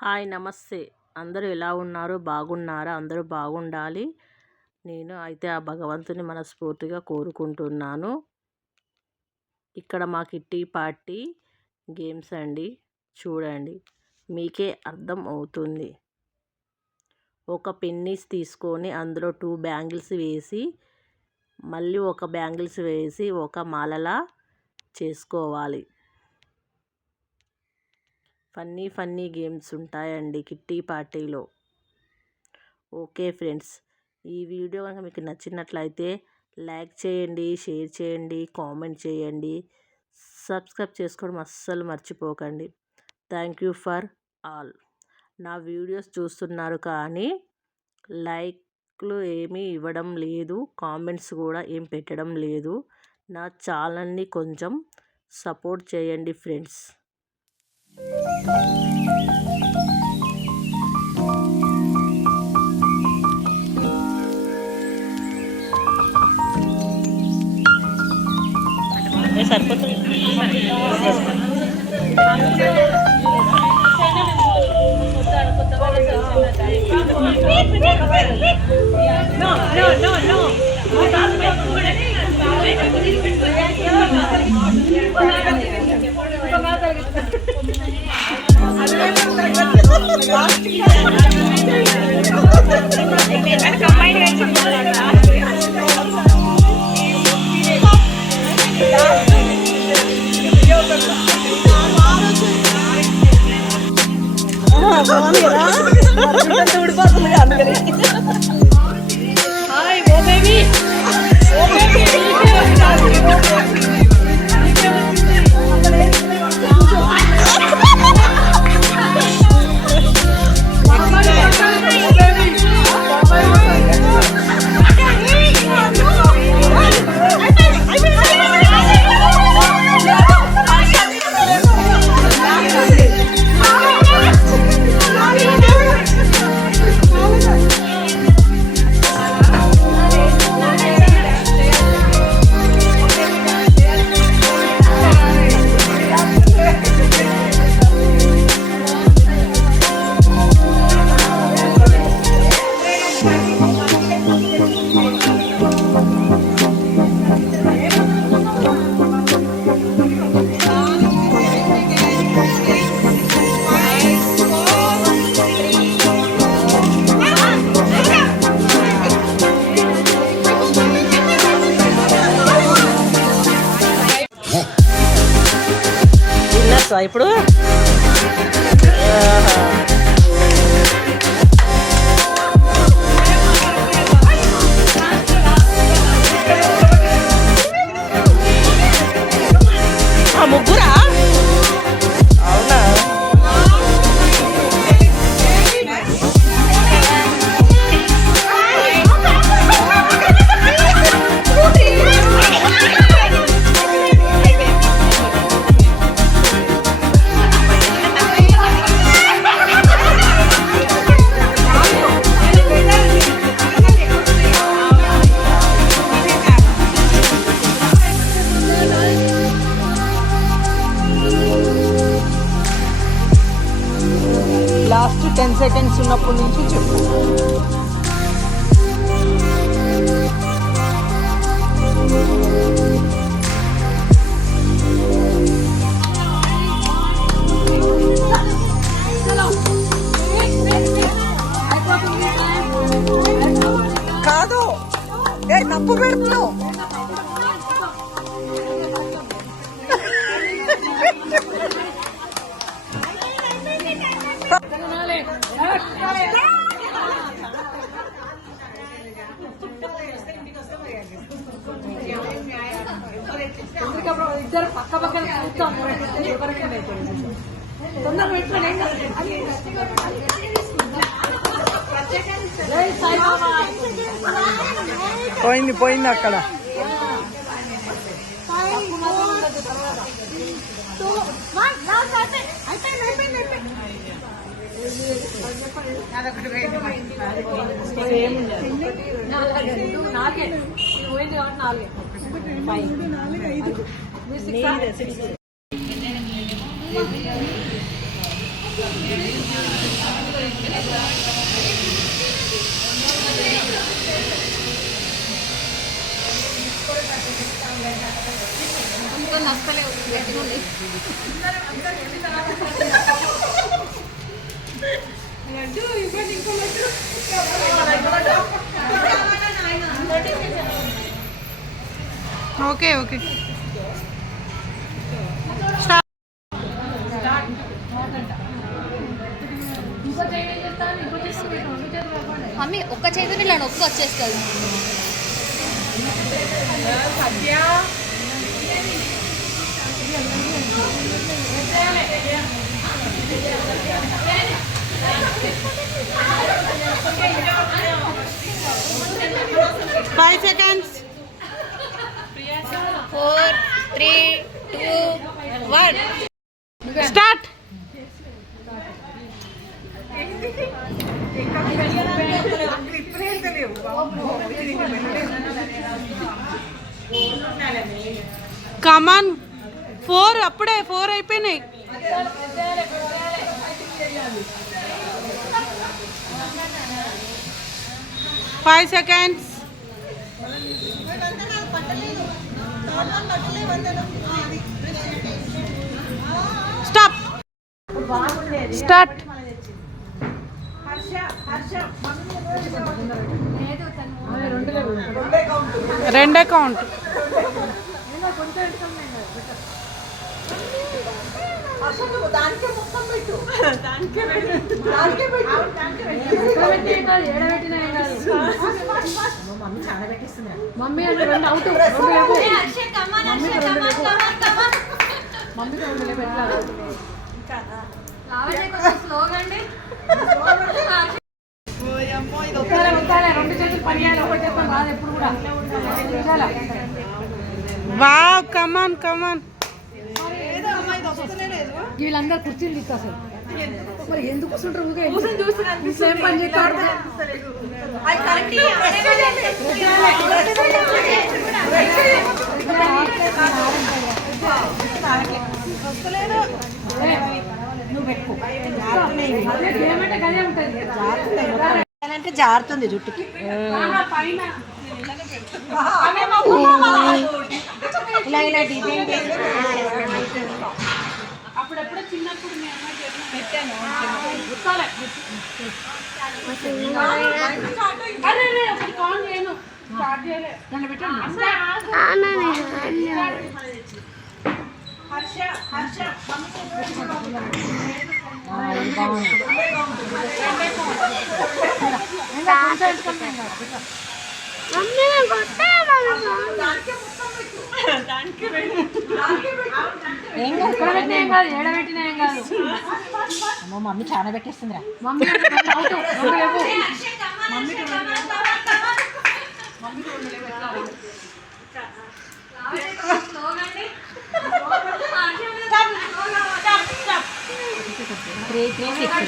Hi నమస్తే. అందరూ ఎలా ఉన్నారు? బాగున్నారా? అందరూ బాగుండాలి. నేను అయితే ఆ భగవంతుని మనస్ఫూర్తిగా కోరుకుంటున్నాను. ఇక్కడ మా కిట్టి పార్టీ గేమ్స్ అండి. చూడండి మీకే అర్థం అవుతుంది. ఒక పెన్నీస్ తీసుకొని అందులో టూ బ్యాంగిల్స్ వేసి మళ్ళీ ఒక బ్యాంగిల్స్ వేసి ఒక మాలలా చేసుకోవాలి. ఫన్నీ ఫన్నీ గేమ్స్ ఉంటాయండి కిట్టి పార్టీలో. ఓకే ఫ్రెండ్స్ ఈ వీడియో కనుక మీకు నచ్చినట్లయితే లైక్ చేయండి షేర్ చేయండి కామెంట్ చేయండి. సబ్స్క్రైబ్ చేసుకోవడం అస్సలు మర్చిపోకండి. Thank you for all. నా వీడియోస్ చూస్తున్నారు కానీ లైక్లు ఏమీ ఇవ్వడం లేదు కామెంట్స్ కూడా ఏం పెట్టడం లేదు. నా ఛానల్ని కొంచెం సపోర్ట్ చేయండి ఫ్రెండ్స్. సరిపోతుంది ఊడిపోతుంది ఇప్పుడు. లాస్ట్ టెన్ సెకండ్స్ ఉన్నప్పటి నుంచి చెప్పు. కాదు. ఏ తప్పు పెడుతున్నావు. పక్క పక్కన పెట్టుకోండి. పోయింది పోయింది అక్కడ నాలుగే పోయింది కాబట్టి నాలుగే ఫైవ్ మీరు సిక్స్ ఓకే ఓకే మమ్మీ ఒక్క చేతిని ఇలా నొప్పి వచ్చేస్తుంది five seconds four three two one start come on four అప్పుడే ఫోర్ అయిపోయినాయి. ఫైవ్ సెకండ్స్ స్టాప్ స్టార్ట్ రెండే కౌంట్. మమ్మీ అంటే రెండు అవుట్ మమ్మీ రెండు లేవు ఎట్లా రెండు చేతులు ఒకటి రాదు ఎప్పుడు కూడా. చాలా. వావ్ కమాన్ కమాన్ వీళ్ళందరూ కుర్చీలు తీస్తా అసలు. మరి ఎందుకు కూర్చుంటారు పని చేస్తారు? గదే ఉంటుంది అంటే జారుతుంది జుట్టుకి. ఇలా ఇలా డిజైన్ అప్పుడెప్పుడో చిన్నప్పుడు పెట్టాను. కాల్ చేయను. స్టార్ట్ ఏం కాదు ఇక్కడ పెట్టినా ఏం కాదు ఏడ పెట్టినా ఏం కాదు. అమ్మో మమ్మీ చాలా పెట్టేస్తుందిరా. Mummy three three six